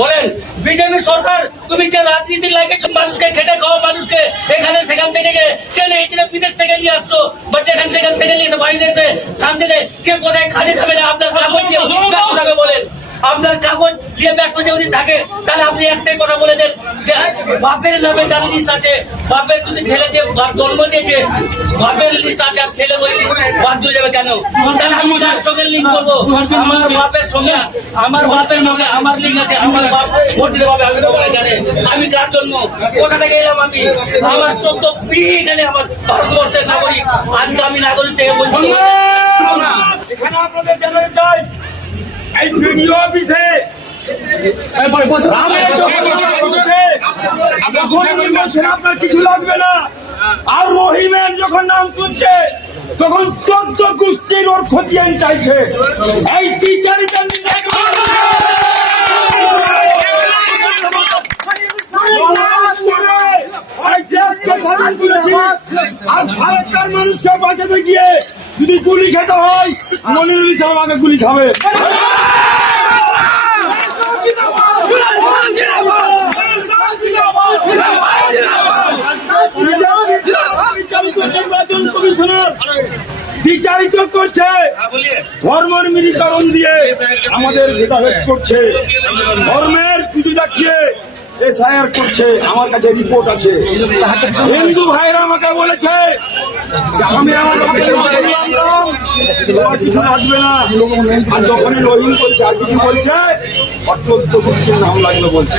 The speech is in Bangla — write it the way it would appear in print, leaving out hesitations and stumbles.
বলেন বিজেপি সরকার তুমি যে রাজনীতির লাগে মানুষকে খেটে খাওয়া মানুষকে এখানে সেখান থেকে টেনে এখানে বিদেশ থেকে নিয়ে আসছো বা যেখান সেখান থেকে নিয়ে বাড়িতে এসে শান্তিতে কে কোথায় খালি যাবে না আপনার কাগজ নিয়ে বলেন আপনার কাগজ দিয়ে ব্যস্ত যদি থাকে তাহলে আপনি একটাই কথা বলে দেন যে বাপের নামে যার লিস্ট আছে বাপের যদি ছেলে যে জন্ম দিয়েছে বাপের লিস্ট আছে আর ছেলে বলে বাদ চলে যাবে কেন তাহলে আমি যার সঙ্গে লিঙ্ক করবো আমার বাপের সঙ্গে আমার বাপের নামে আমার লিঙ্ক আছে আমার বাপ ভোট দিতে পারবে আমি তো জানে আমি কার জন্য কোথা থেকে এলাম আমি আমার 14 পিঢ়ি এখানে আমার ভারতবর্ষের নাগরিক আজকে আমি নাগরিক থেকে বলছি এখানে আপনাদের জানাতে চাই এই ভিডিও অফিসে আপনার কিছু লাগবে না আর রহিমের যখন নাম শুনছে তখন 14 গোষ্ঠীর ওর খতিয়ান চাইছে এই টিচারিটা আর ভারতকার মানুষকে বাঁচাতে গিয়ে যদি গুলি খেতে হয় মনিরুল ইসলাম আগে গুলি খাবে বিচারিত করছে ধর্মের মিলীকরণ দিয়ে আমাদের ভেদাভেদ করছে ধর্মের পুজো দেখিয়ে এসআইআর করছে আমার কাছে রিপোর্ট আছে হিন্দু ভাইরা আমাকে বলেছে আমি আমার কিছু লাগবে না আর যখনই রহিম করছে আর কিছু বলছে 14 গোষ্ঠীর নাম লাগবে বলছে